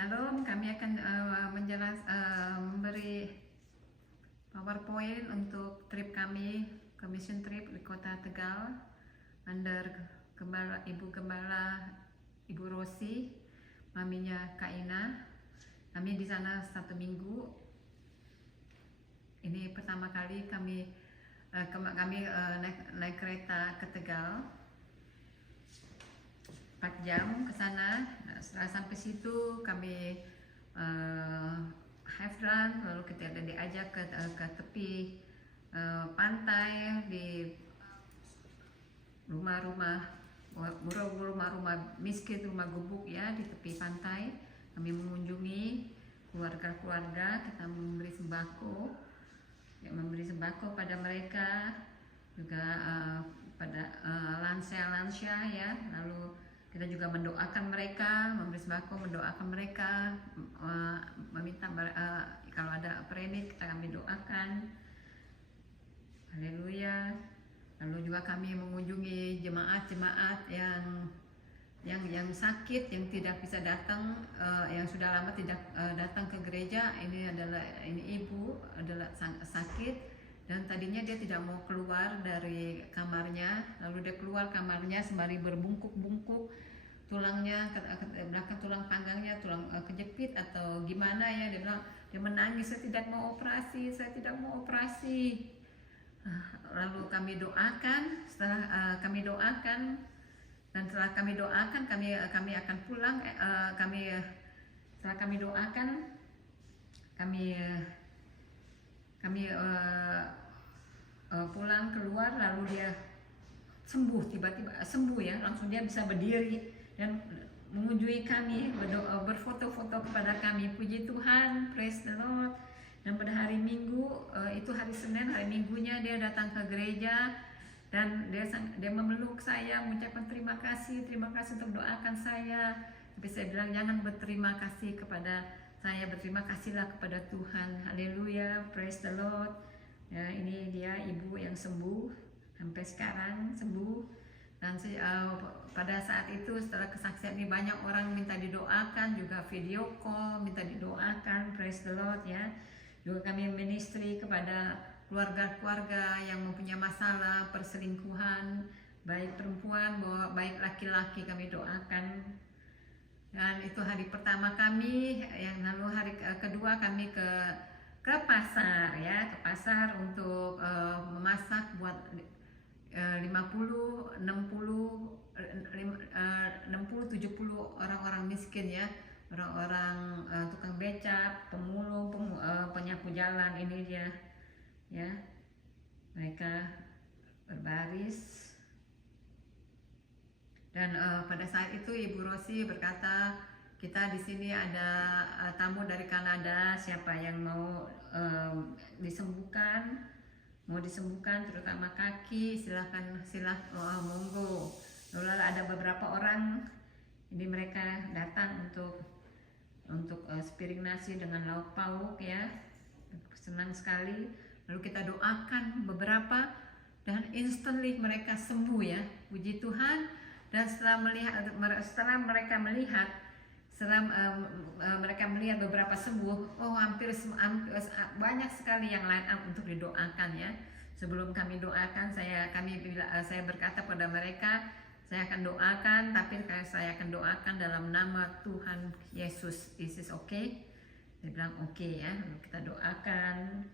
Shalom, kami akan memberi PowerPoint untuk trip kami ke mission trip di kota Tegal under Ibu Gembala Ibu Rosi, maminya Kak Ina. Kami di sana 1 minggu. Ini pertama kali kami naik kereta ke Tegal. 4 jam ke sana. Setelah sampai situ kami have run, lalu kita diajak ke tepi pantai di rumah-rumah miskin, rumah gubuk ya, di tepi pantai. Kami mengunjungi keluarga-keluarga, kita memberi sembako pada mereka, juga pada lansia ya. Lalu kita juga mendoakan mereka, memberi sembako, mendoakan mereka, meminta kalau ada premit kami doakan. Haleluya. Lalu juga kami mengunjungi jemaat-jemaat yang sakit, yang tidak bisa datang, yang sudah lama tidak datang ke gereja. Ini ibu adalah sakit, dan tadinya dia tidak mau keluar dari kamarnya. Lalu dia keluar kamarnya sembari berbungkuk-bungkuk, tulangnya belakang tulang panggangnya kejepit atau gimana ya. Dia bilang, dia menangis, saya tidak mau operasi. Lalu kami doakan. Setelah kami doakan kami akan pulang. Setelah kami doakan kami pulang keluar, lalu dia sembuh, tiba-tiba sembuh ya, langsung dia bisa berdiri dan mengunjungi kami, berfoto-foto kepada kami. Puji Tuhan, praise the Lord. Dan pada hari Minggu, itu hari Senin, hari Minggunya dia datang ke gereja, dan dia memeluk saya, mengucapkan terima kasih untuk doakan saya. Tapi saya bilang, jangan berterima kasih kepada saya, berterima kasihlah kepada Tuhan. Haleluya, praise the Lord. Ya, ini dia ibu yang sembuh, sampai sekarang sembuh. Dan pada saat itu, setelah kesaksian ini, banyak orang minta didoakan, juga video call minta didoakan, praise the Lord ya. Juga kami ministry kepada keluarga-keluarga yang mempunyai masalah perselingkuhan, baik perempuan, baik laki-laki, kami doakan. Dan itu hari pertama kami. Yang lalu hari kedua kami ke pasar ya, ke pasar untuk memasak buat 50, 60, 70 orang-orang miskin ya, orang-orang tukang becak, pemulung, penyapu jalan. Ini dia ya, mereka berbaris. Dan pada saat itu Ibu Rosi berkata, kita di sini ada tamu dari Kanada, siapa yang mau disembuhkan, terutama kaki, silahkan monggo. Lalu ada beberapa orang, ini mereka datang untuk sepiring nasi dengan lauk pauk ya, senang sekali. Lalu kita doakan beberapa, dan instantly mereka sembuh ya, puji Tuhan. Dan setelah mereka melihat beberapa sembuh, hampir banyak sekali yang line up untuk didoakan ya. Sebelum kami doakan, saya berkata pada mereka, saya akan doakan, tapi saya akan doakan dalam nama Tuhan Yesus. Is this okay? Dia bilang oke ya. Lalu kita doakan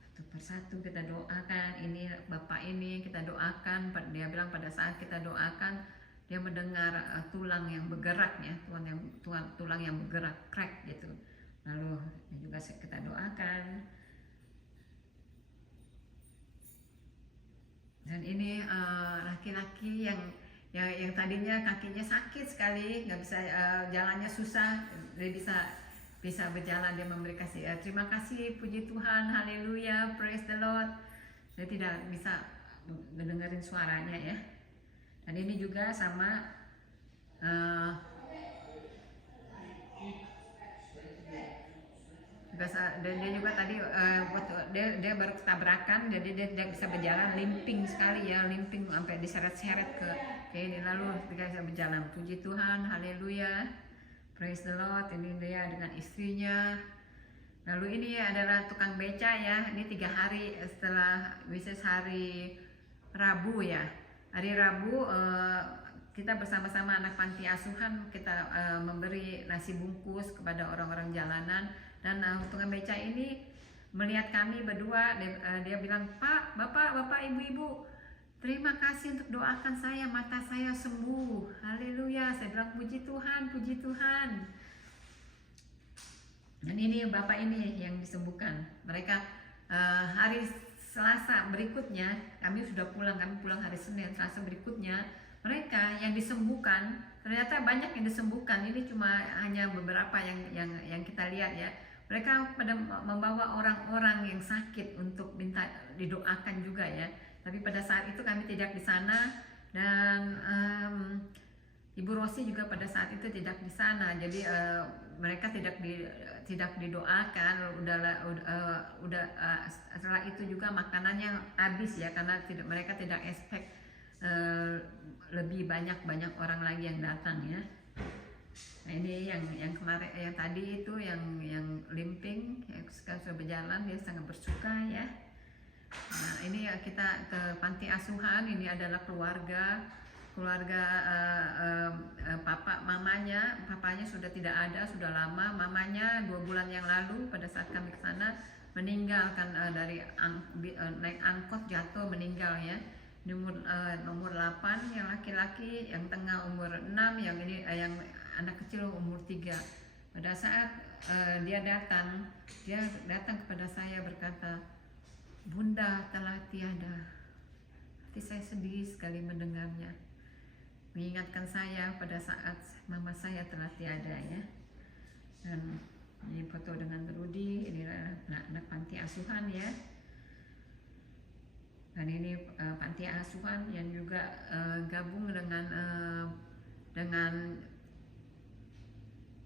satu persatu, kita doakan. Ini Bapak ini kita doakan. Dia bilang pada saat kita doakan, dia mendengar tulang yang bergerak ya, tulang yang bergerak, crack gitu. Lalu juga kita doakan. Dan ini laki-laki yang tadinya kakinya sakit sekali, nggak bisa, jalannya susah, dia bisa berjalan. Dia memberi kasih, terima kasih, puji Tuhan, haleluya, praise the Lord. Dia tidak bisa mendengarin suaranya ya. Dan ini juga sama, dia juga tadi dia baru tabrakan, jadi dia tidak bisa berjalan, limping sekali ya, limping sampai diseret-seret ke ini. Lalu dia bisa berjalan, puji Tuhan, haleluya, Praise the Lord. Ini dia dengan istrinya. Lalu ini adalah tukang beca ya. Ini 3 hari setelah Mrs. hari Rabu ya. Hari Rabu kita bersama-sama anak panti asuhan kita memberi nasi bungkus kepada orang-orang jalanan. Dan tukang beca ini melihat kami berdua, dia bilang, Pak, Bapak, Ibu-ibu, terima kasih untuk doakan saya, mata saya sembuh. Haleluya. Saya bilang puji Tuhan, puji Tuhan. Dan ini Bapak ini yang disembuhkan. Mereka hari Selasa berikutnya, kami sudah pulang, kami pulang hari Senin. Selasa berikutnya, mereka yang disembuhkan, ternyata banyak yang disembuhkan. Ini cuma hanya beberapa yang kita lihat ya. Mereka pada membawa orang-orang yang sakit untuk minta didoakan juga ya. Tapi pada saat itu kami tidak di sana, dan Ibu Rosi juga pada saat itu tidak di sana. Jadi mereka tidak didoakan. Setelah itu juga makanannya habis ya, karena mereka tidak expect lebih banyak orang lagi yang datang ya. Nah ini yang kemarin, yang tadi itu yang limping, yang sekarang sudah berjalan, dia sangat bersuka ya. Nah ini kita ke panti asuhan. Ini adalah keluarga papanya sudah tidak ada, sudah lama. Mamanya 2 bulan yang lalu pada saat kami ke sana meninggal kan, dari naik angkot jatuh meninggal ya. Nomor 8 yang laki-laki, yang tengah umur 6, yang ini yang anak kecil umur 3. Pada saat dia datang kepada saya berkata, Bunda telah tiada. Hati saya sedih sekali mendengarnya, mengingatkan saya pada saat mama saya telah tiada ya. Dan ini foto dengan Rudy, ini anak panti asuhan ya. Dan ini panti asuhan yang juga gabung dengan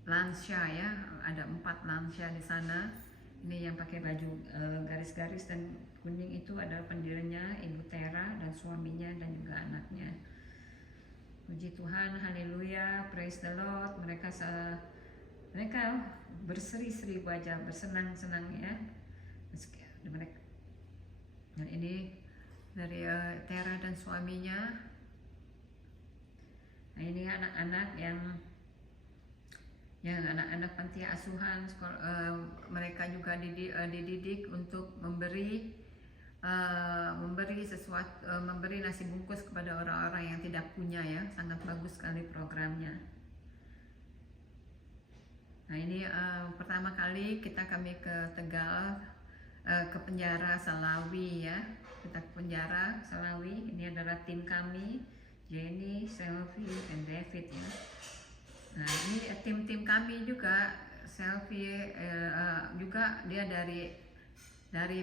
lansia ya. Ada 4 lansia di sana. Ini yang pakai baju garis-garis dan kuning itu adalah pendirinya Ibu Tera dan suaminya dan juga anaknya. Puji Tuhan, haleluya, praise the Lord. Mereka berseri-seri wajah, bersenang-senang ya. Dan ini dari Tera dan suaminya. Nah ini anak-anak yang anak-anak panti asuhan, mereka juga dididik untuk memberi sesuatu, memberi nasi bungkus kepada orang-orang yang tidak punya ya. Sangat bagus sekali programnya. Nah ini pertama kali kami ke Tegal, ke penjara Salawi ya. Kita ke penjara Salawi. Ini adalah tim kami, Jenny, Selfie, dan David ya. Nah ini tim kami juga. Selfie juga dia dari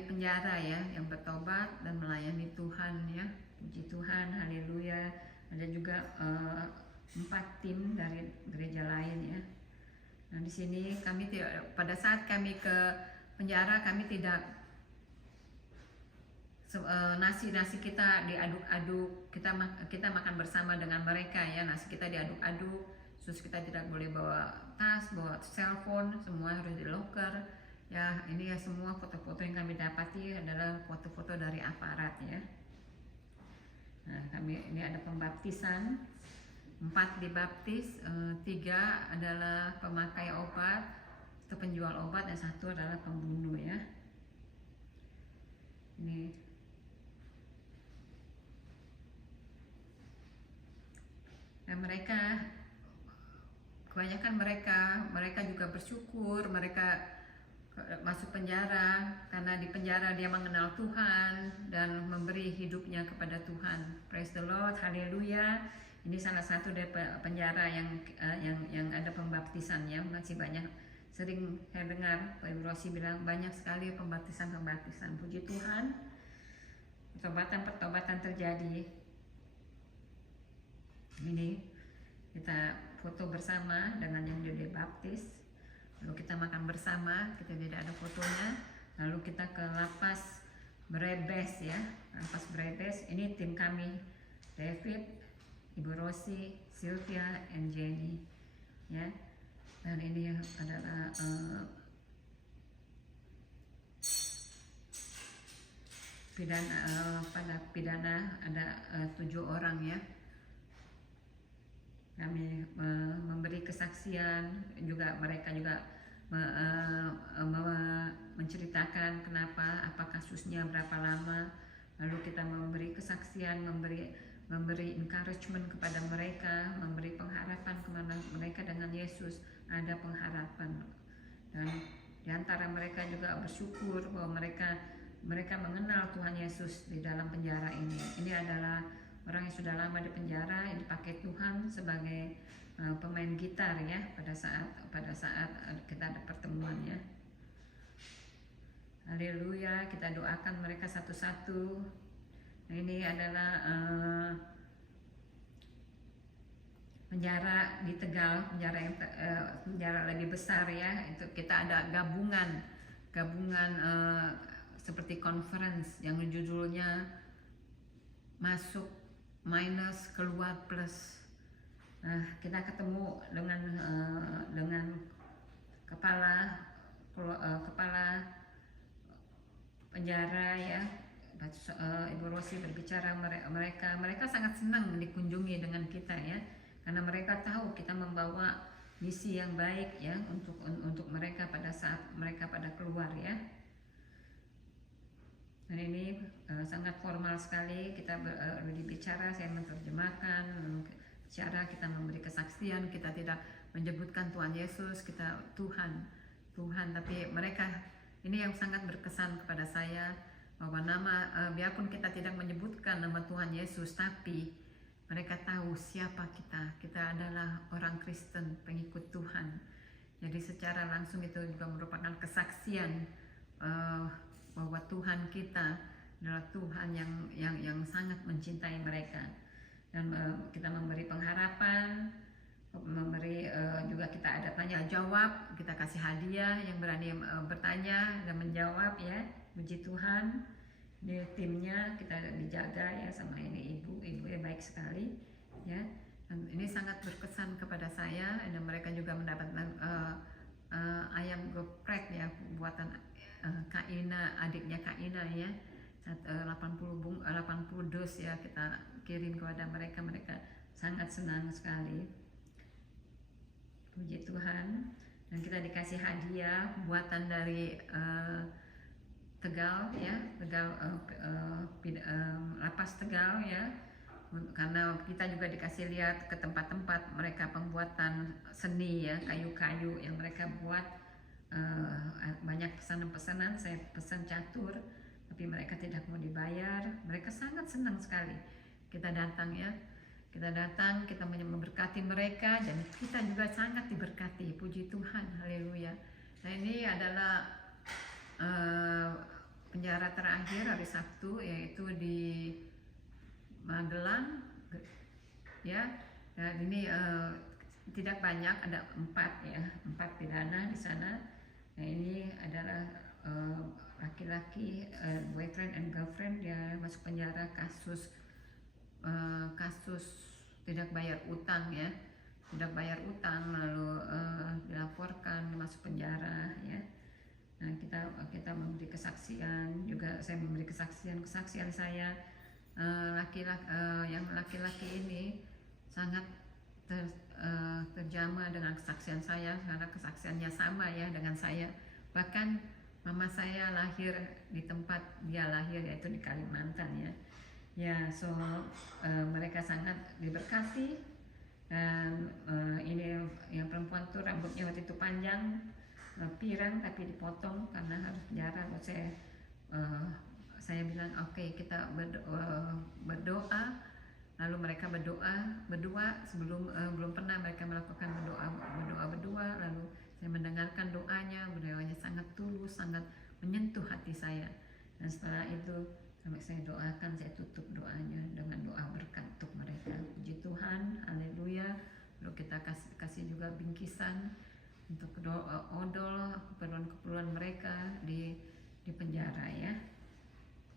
penjara ya, yang bertobat dan melayani Tuhan ya. Puji Tuhan, haleluya. Ada juga 4 tim dari gereja lain ya. Nah di sini kami pada saat kami ke penjara, kami tidak nasi kita diaduk-aduk. Kita makan bersama dengan mereka ya. Nasi kita diaduk-aduk. Terus kita tidak boleh bawa tas, bawa cellphone, semua harus di locker. Ya, ini ya semua foto-foto yang kami dapati adalah foto-foto dari aparat ya. Nah, ini ada pembaptisan, 4 dibaptis, 3 adalah pemakai obat atau penjual obat, dan 1 adalah pembunuh ya. Ini dan kebanyakan mereka juga bersyukur. Mereka masuk penjara karena di penjara dia mengenal Tuhan dan memberi hidupnya kepada Tuhan. Praise the Lord, haleluya. Ini salah satu dari penjara yang ada pembaptisannya. Masih banyak, sering saya dengar Pak Ibu Rosi bilang banyak sekali pembaptisan. Puji Tuhan, pertobatan terjadi. Ini kita foto bersama dengan yang dibaptis. Lalu kita makan bersama, kita tidak ada fotonya. Lalu kita ke Lapas Brebes ya. Lapas Brebes, ini tim kami, David, Ibu Rosi, Sylvia, and Jenny ya. Dan ini adalah pada pidana ada 7 orang ya. Kami memberi kesaksian, juga mereka juga menceritakan kenapa, apa kasusnya, berapa lama. Lalu kita memberi kesaksian, memberi encouragement kepada mereka, memberi pengharapan kepada mereka dengan Yesus. Ada pengharapan, dan di antara mereka juga bersyukur bahwa mereka mengenal Tuhan Yesus di dalam penjara ini. Ini adalah orang yang sudah lama di penjara, yang dipakai Tuhan sebagai pemain gitar ya pada saat kita ada pertemuan ya. Haleluya, kita doakan mereka satu-satu. Nah, ini adalah penjara di Tegal, penjara lebih besar ya. Itu kita ada gabungan seperti conference yang judulnya masuk minus keluar plus. Nah, kita ketemu dengan kepala penjara ya. Ibu Rosi berbicara, mereka sangat senang dikunjungi dengan kita ya, karena mereka tahu kita membawa misi yang baik ya untuk mereka pada saat mereka pada keluar ya. Dan ini sangat formal sekali, kita berbicara, saya menerjemahkan, bicara, kita memberi kesaksian, kita tidak menyebutkan Tuhan Yesus, kita Tuhan, tapi mereka ini yang sangat berkesan kepada saya, bahwa biarpun kita tidak menyebutkan nama Tuhan Yesus, tapi mereka tahu siapa kita adalah orang Kristen, pengikut Tuhan. Jadi secara langsung itu juga merupakan kesaksian bahwa Tuhan kita adalah Tuhan yang sangat mencintai mereka. Dan kita memberi pengharapan, juga kita ada tanya jawab, kita kasih hadiah yang berani bertanya dan menjawab ya. Puji Tuhan, di timnya kita dijaga ya sama ini ibu yang baik sekali ya. Dan ini sangat berkesan kepada saya, dan mereka juga mendapatkan ayam geprek ya, buatan Kak Ina, adiknya Kak Ina ya. 80 dus ya kita kirim kepada mereka sangat senang sekali. Puji Tuhan. Dan kita dikasih hadiah buatan dari Tegal ya, lapas Tegal ya, karena kita juga dikasih lihat ke tempat-tempat mereka pembuatan seni ya, kayu-kayu yang mereka buat. Banyak pesanan-pesanan, saya pesan catur, tapi mereka tidak mau dibayar. Mereka sangat senang sekali kita datang ya, kita memberkati mereka, dan kita juga sangat diberkati. Puji Tuhan, haleluya. Nah, ini adalah penjara terakhir hari Sabtu, yaitu di Magelang ya. Dan ini tidak banyak, ada 4 pidana di sana. Nah, ini adalah laki-laki, boyfriend and girlfriend, dia masuk penjara kasus tidak bayar utang ya, lalu dilaporkan masuk penjara ya. Nah, kita memberi kesaksian juga, saya memberi kesaksian saya. Laki-laki ini sangat terjamah dengan kesaksian saya, karena kesaksiannya sama ya dengan saya. Bahkan mama saya lahir di tempat dia lahir, yaitu di Kalimantan ya. Mereka sangat diberkati. Dan ini yang perempuan tuh rambutnya waktu itu panjang, pirang tapi dipotong karena harus penjara. Saya bilang oke, kita berdoa. Lalu mereka berdoa berdua, belum pernah mereka melakukan berdoa berdua. Lalu saya mendengarkan doanya sangat tulus, sangat menyentuh hati saya. Dan setelah itu sampai saya doakan, saya tutup doanya dengan doa berkat untuk mereka. Puji Tuhan, haleluya. Lalu kita kasih juga bingkisan untuk odol keperluan mereka di penjara ya.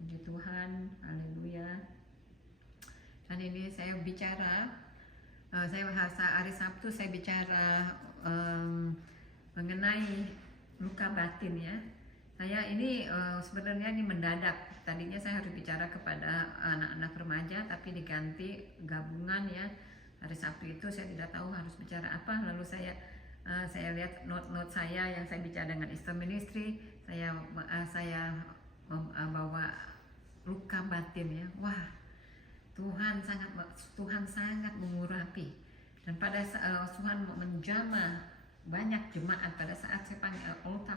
Puji Tuhan, haleluya. Dan ini saya bicara, saya hari Sabtu saya bicara mengenai luka batin ya. Saya ini sebenarnya ini mendadak. Tadinya saya harus bicara kepada anak-anak remaja, tapi diganti gabungan ya. Hari Sabtu itu saya tidak tahu harus bicara apa. Lalu saya lihat note-note saya yang saya bicara dengan Easter Ministry. Saya bawa luka batin ya. Wah, Tuhan sangat mengurapi. Dan pada saat Tuhan menjamah banyak jemaat pada saat saya panggil altar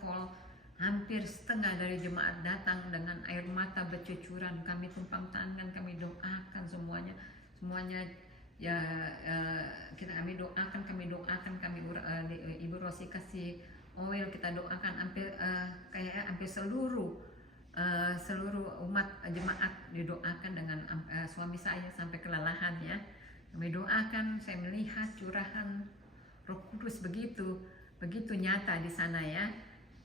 call, hampir setengah dari jemaat datang dengan air mata bercucuran. Kami tumpang tangan, kami doakan semuanya ya, kami doakan, Ibu Rosi kasih oil, kita doakan hampir hampir seluruh umat jemaat didoakan dengan suami saya sampai kelelahan ya. Kami doakan, saya melihat curahan Roh Kudus begitu nyata di sana ya.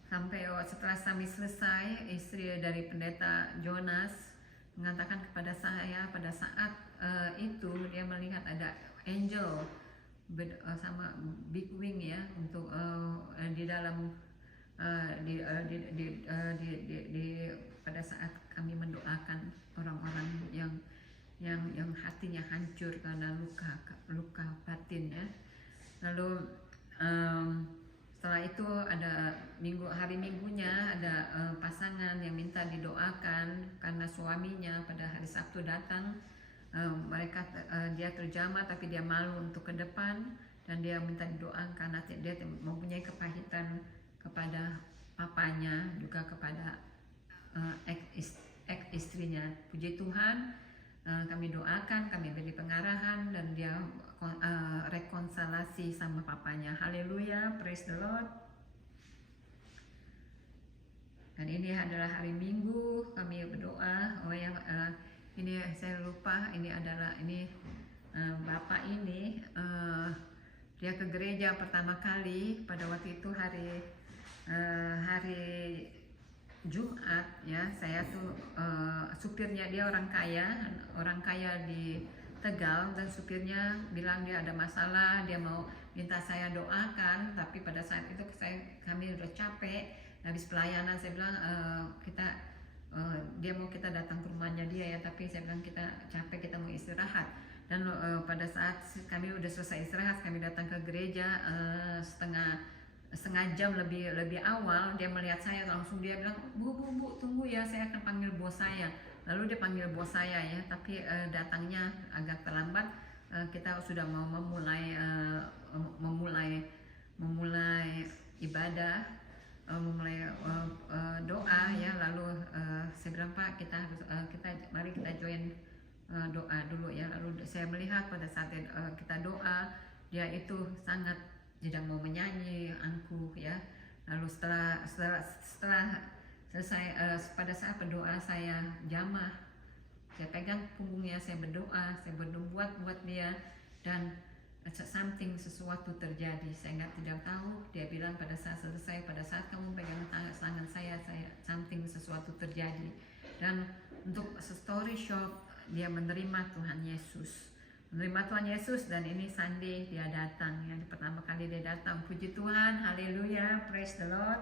Sampai setelah kami selesai, istri dari pendeta Jonas mengatakan kepada saya pada saat itu dia melihat ada angel sama big wing ya, untuk di dalam pada saat kami mendoakan orang-orang yang hatinya hancur karena luka batin ya. Lalu setelah itu ada hari minggunya ada pasangan yang minta didoakan karena suaminya pada hari Sabtu datang, dia terjamah tapi dia malu untuk ke depan, dan dia minta didoakan karena dia mempunyai kepahitan kepada papanya, juga kepada ex istrinya. Puji Tuhan, kami doakan, kami beri pengarahan, dan dia rekonsiliasi sama papanya. Haleluya, praise the Lord. Dan ini adalah hari Minggu kami berdoa. Ini saya lupa, ini adalah bapak ini dia ke gereja pertama kali pada waktu itu hari Jumat ya. Saya tuh supirnya, dia orang kaya di Tegal, dan supirnya bilang dia ada masalah, dia mau minta saya doakan. Tapi pada saat itu kami udah capek habis pelayanan. Saya bilang dia mau kita datang ke rumahnya dia ya, tapi saya bilang kita capek, kita mau istirahat. Dan pada saat kami udah selesai istirahat, kami datang ke gereja setengah jam lebih awal. Dia melihat saya, langsung dia bilang, bu tunggu ya, saya akan panggil bos saya. Lalu dia panggil bos saya ya, tapi datangnya agak terlambat. Kita sudah mau memulai ibadah, memulai doa ya. Lalu saya bilang, Pak, mari kita join doa dulu ya. Lalu saya melihat pada saat kita doa, dia itu sangat tidak mau menyanyi, angkuh ya. Lalu setelah selesai, pada saat berdoa saya jamah, saya pegang punggungnya, saya berdoa, saya berdoa buat dia, dan sesuatu terjadi. Saya tidak tahu. Dia bilang pada saat selesai, pada saat kamu pegang tangan saya sesuatu terjadi. Dan untuk story short, dia menerima Tuhan Yesus. Dan ini Sunday dia datang ya, pertama kali dia datang. Puji Tuhan, haleluya, praise the Lord.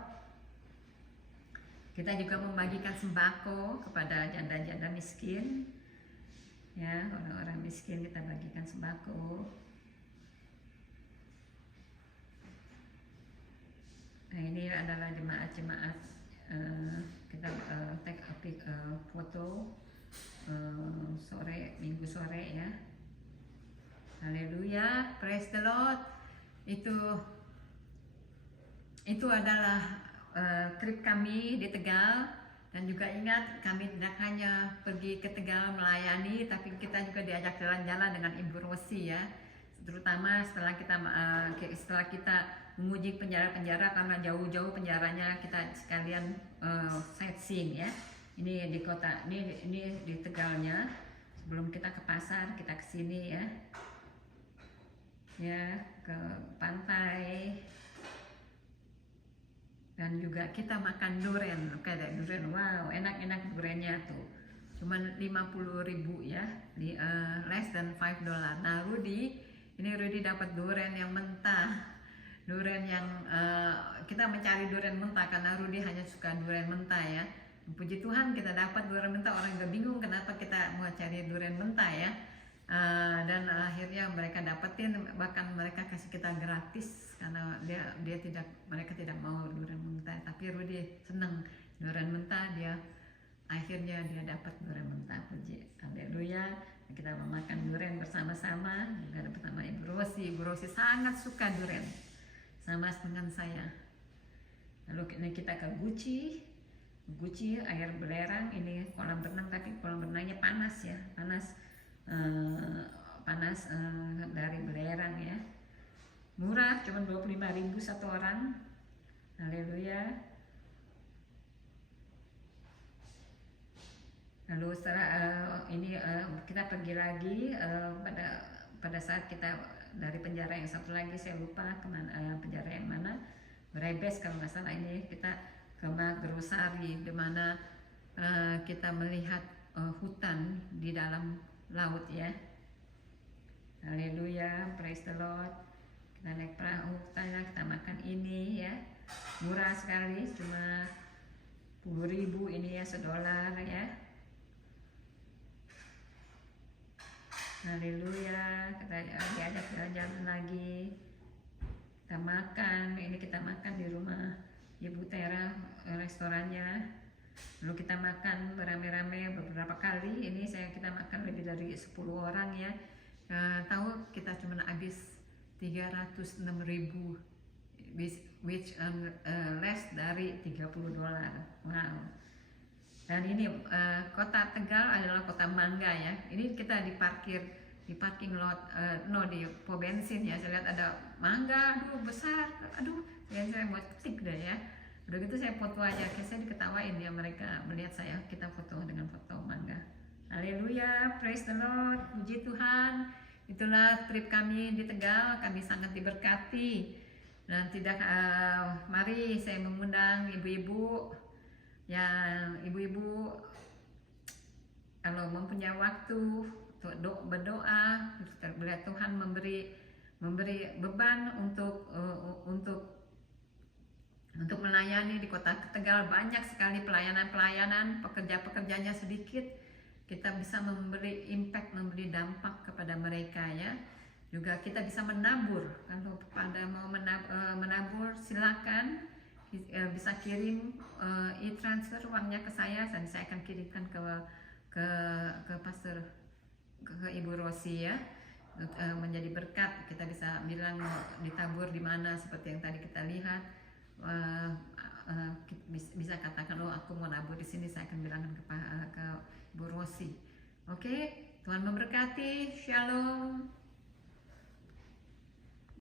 Kita juga membagikan sembako kepada janda-janda miskin ya, orang-orang miskin kita bagikan sembako. Nah, ini adalah jemaat-jemaat, kita take foto minggu sore ya. Haleluya, praise the Lord. Itu adalah trip kami di Tegal. Dan juga ingat, kami tidak hanya pergi ke Tegal melayani, tapi kita juga diajak jalan-jalan dengan Ibu Rosi ya. Terutama setelah kita menguji penjara-penjara, karena jauh-jauh penjaranya, kita sekalian sightseeing ya. Ini di kota, ini di Tegalnya. Sebelum kita ke pasar, kita ke sini ya. Ya, ke pantai. Dan juga kita makan durian, kayak durian, wow, enak-enak duriannya tuh. Cuman 50.000 ya, less than $5. Nah, Rudy Ini Rudy dapat durian yang mentah, durian yang kita mencari durian mentah karena Rudy hanya suka durian mentah ya. Puji Tuhan kita dapat durian mentah, orang juga bingung kenapa kita mau cari durian mentah ya. Dan akhirnya mereka dapetin, bahkan mereka kasih kita gratis karena mereka tidak mau durian mentah, tapi Rudy seneng durian mentah, akhirnya dia dapat durian mentah. Puji haleluya. Kita memakan durian bersama-sama juga bersama Ibu Rosi sangat suka durian sama dengan saya. Lalu ini kita ke Gucci air belerang, ini kolam renang tapi kolam renangnya panas ya, panas dari belerang ya, murah cuma 25.000 satu orang. Haleluya. Lalu setelah ini kita pergi lagi pada saat kita dari penjara yang satu lagi, saya lupa kemana, penjara yang mana, Brebes kalau nggak salah. Ini kita ke Magrosari, di mana kita melihat hutan di dalam laut ya. Haleluya, praise the Lord. Kita naik perahu, kita makan ini ya, murah sekali, cuma 10.000 ini ya, $1 ya. Haleluya, kita diajak jalan-jalan lagi, kita makan. Ini kita makan di rumah Ibu Tera, restorannya. Lalu kita makan beramai-ramai beberapa kali. Ini kita makan lebih dari 10 orang ya. Tahu kita cuma habis 306.000, which less dari $30. Wow. Dan ini kota Tegal adalah kota mangga ya. Ini kita di parking lot, di pom bensin ya. Saya lihat ada mangga, aduh besar, aduh saya mau ketik deh ya. Udah gitu saya foto aja, saya diketawain ya, mereka melihat saya, kita foto dengan foto mangga. Haleluya, praise the Lord, puji Tuhan. Itulah trip kami di Tegal, kami sangat diberkati. Dan mari saya mengundang ibu-ibu yang kalau mempunyai waktu untuk berdoa, melihat Tuhan memberi beban untuk melayani di kota Tegal. Banyak sekali pelayanan, pekerjanya sedikit, kita bisa memberi impact, memberi dampak kepada mereka ya. Juga kita bisa menabur, kalau pada mau menabur silakan, bisa kirim e-transfer uangnya ke saya, dan saya akan kirimkan ke pastor, ke Ibu Rosi ya, menjadi berkat. Kita bisa bilang mau ditabur di mana, seperti yang tadi kita lihat. Bisa katakan, oh aku mau nabur di sini, saya akan bilangkan ke Ibu Rosi. Oke, Tuhan memberkati. Shalom.